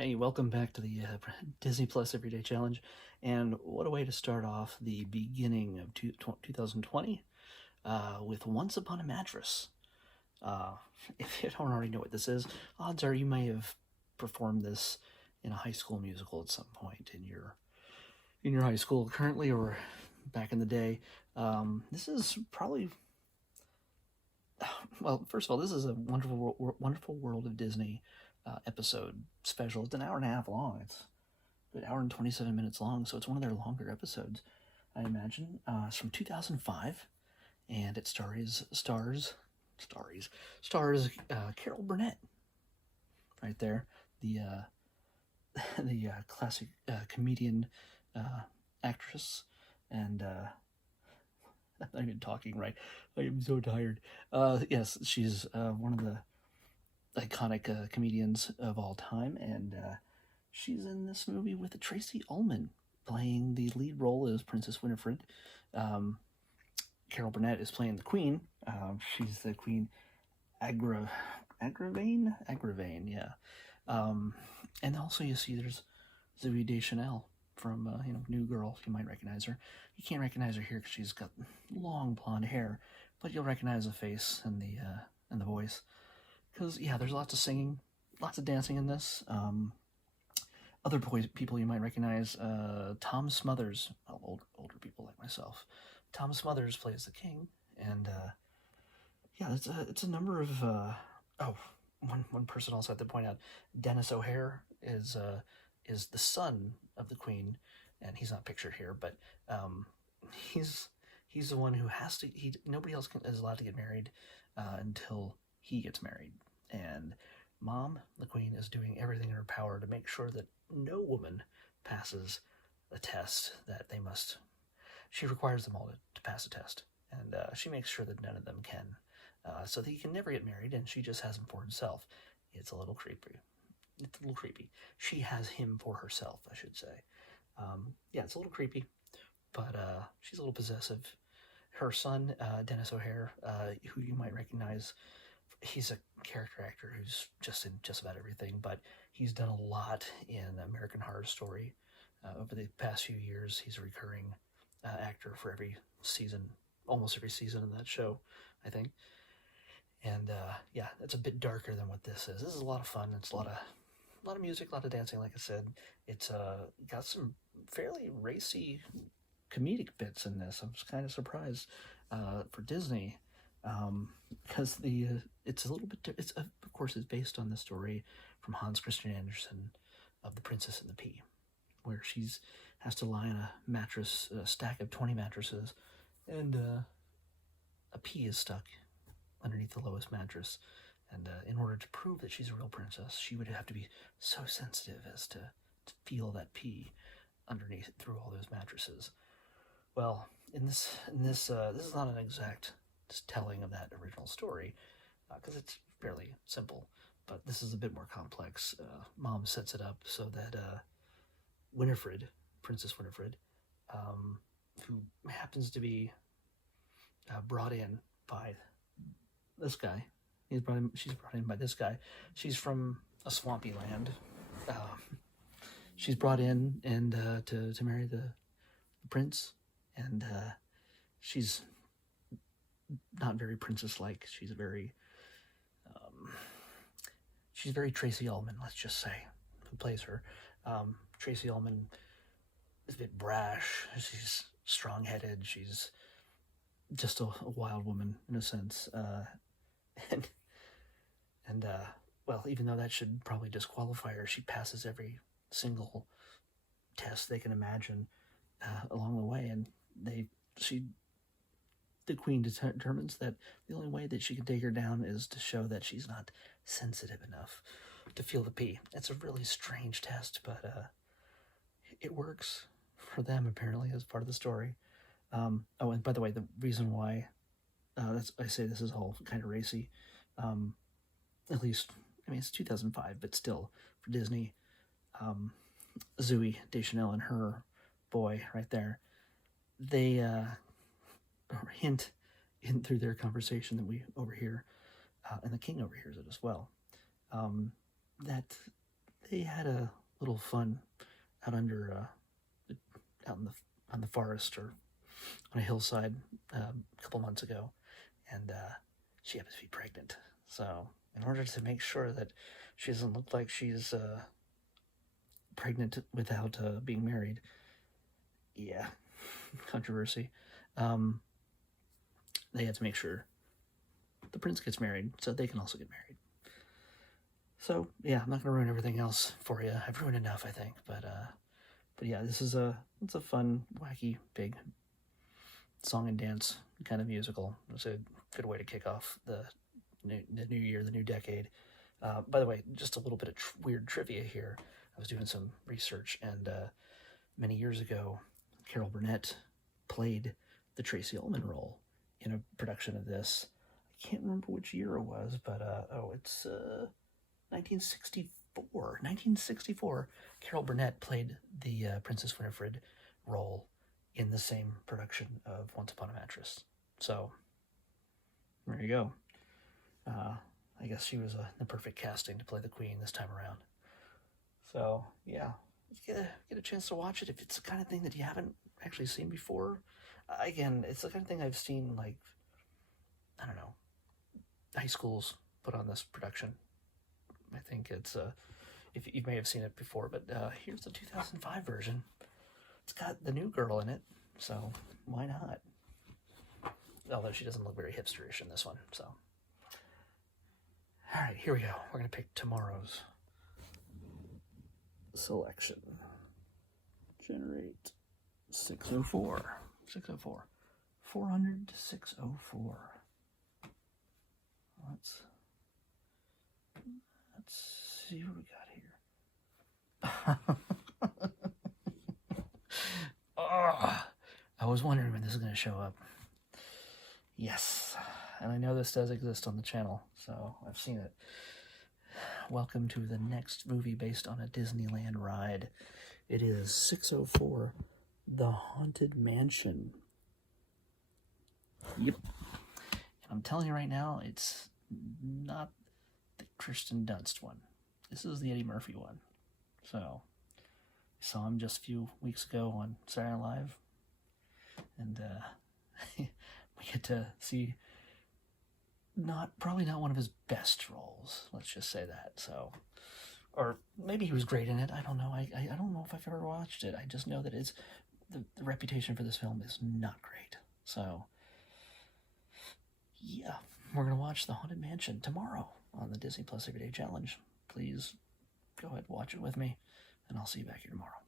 Hey, welcome back to the Disney Plus Everyday Challenge. And what a way to start off the beginning of 2020 with Once Upon a Mattress. Uh, if you don't already know what this is, odds are you may have performed this in a high school musical at some point in your high school currently or back in the day. This is probably well. First of all, this is a wonderful world of Disney episode special. It's an hour and a half long. It's an hour and 27 minutes long, so it's one of their longer episodes, I imagine. It's from 2005, and it stars Carol Burnett right there, the the classic comedian actress, and I'm not even talking right. I am so tired. Yes, she's one of the iconic comedians of all time, and she's in this movie with Tracy Ullman playing the lead role as Princess Winifred. Um, Carol Burnett is playing the Queen. She's the Queen Agravane, yeah. Um, and also you see there's Zooey Deschanel from New Girl. You might recognize her. You can't recognize her here because she's got long blonde hair, but you'll recognize the face and the voice. Because yeah, there's lots of singing, lots of dancing in this. Other people you might recognize, Tom Smothers, well, older people like myself. Tom Smothers plays the king, and yeah, it's a number of oh, one person also have to point out, Dennis O'Hare is the son of the queen, and he's not pictured here, but he's he's the one who has to. Nobody else is allowed to get married until he gets married, and Mom, the queen, is doing everything in her power to make sure that no woman passes a test that they must. She requires them all to pass a test, and she makes sure that none of them can, so that he can never get married, and she just has him for herself. It's a little creepy. It's a little creepy. She has him for herself, I should say. Yeah, it's a little creepy, but she's a little possessive. Her son, Dennis O'Hare, who you might recognize, he's a character actor who's just in just about everything, but he's done a lot in American Horror Story. Over the past few years, he's a recurring actor for every season, almost every season in that show, I think. And yeah, it's a bit darker than what this is. This is a lot of fun. It's a lot of music, a lot of dancing. Like I said, it's got some fairly racy comedic bits in this. I was kind of surprised for Disney because it's a little bit. It's of course it's based on the story from Hans Christian Andersen of The Princess and the Pea, where she's has to lie on a mattress, a stack of 20 mattresses, and a pea is stuck underneath the lowest mattress. And in order to prove that she's a real princess, she would have to be so sensitive as to feel that pea underneath through all those mattresses. Well, this is not an exact telling of that original story because it's fairly simple, but this is a bit more complex. Mom sets it up so that Winifred, Princess Winifred, who happens to be brought in by this guy. She's brought in by this guy. She's from a swampy land. She's brought in and to marry the prince, and she's not very princess-like. She's very Tracy Ullman, let's just say, who plays her. Tracy Ullman is a bit brash. She's strong-headed. She's just a wild woman in a sense, and well, even though that should probably disqualify her, she passes every single test they can imagine along the way, and the queen determines that the only way that she can take her down is to show that she's not sensitive enough to feel the pee. It's a really strange test, but it works for them apparently as part of the story. Oh, and by the way, the reason why I say this is all kind of racy, at least, I mean, it's 2005, but still, for Disney, Zooey Deschanel and her boy right there, they hint in through their conversation that we overhear, and the king overhears it as well, that they had a little fun out under out in the on the forest or on a hillside a couple months ago, and she happens to be pregnant. So in order to make sure that she doesn't look like she's pregnant without being married, yeah, controversy. They have to make sure the prince gets married so they can also get married. So yeah, I'm not gonna ruin everything else for you. I've ruined enough, I think. But yeah, it's a fun, wacky, big song and dance kind of musical. It's a good way to kick off the new year, the new decade. By the way, just a little bit of weird trivia here. I was doing some research, and many years ago, Carol Burnett played the Tracy Ullman role in a production of this. I can't remember which year it was, but it's 1964. 1964. Carol Burnett played the Princess Winifred role in the same production of Once Upon a Mattress. So there you go. I guess she was the perfect casting to play the Queen this time around. So yeah, get a chance to watch it if it's the kind of thing that you haven't actually seen before. Again, it's the kind of thing I've seen, like, I don't know, high schools put on this production. I think it's if you may have seen it before, but here's the 2005 version. It's got the new girl in it, so why not? Although she doesn't look very hipsterish in this one. So all right, here we go. We're gonna pick tomorrow's selection. Generate 604. 604. 400 to 604. Let's see what we got here. Oh, I was wondering when this is going to show up. Yes, and I know this does exist on the channel, so I've seen it. Welcome to the next movie based on a Disneyland ride. It is 604, The Haunted Mansion. Yep. And I'm telling you right now, it's not the Kirsten Dunst one. This is the Eddie Murphy one. So, I saw him just a few weeks ago on Saturday Night Live, and we get to see probably not one of his best roles. Let's just say that. So, or maybe he was great in it. I don't know. I don't know if I've ever watched it. I just know that it's the reputation for this film is not great. So, yeah, we're gonna watch The Haunted Mansion tomorrow on the Disney Plus Everyday Challenge. Please go ahead and watch it with me, and I'll see you back here tomorrow.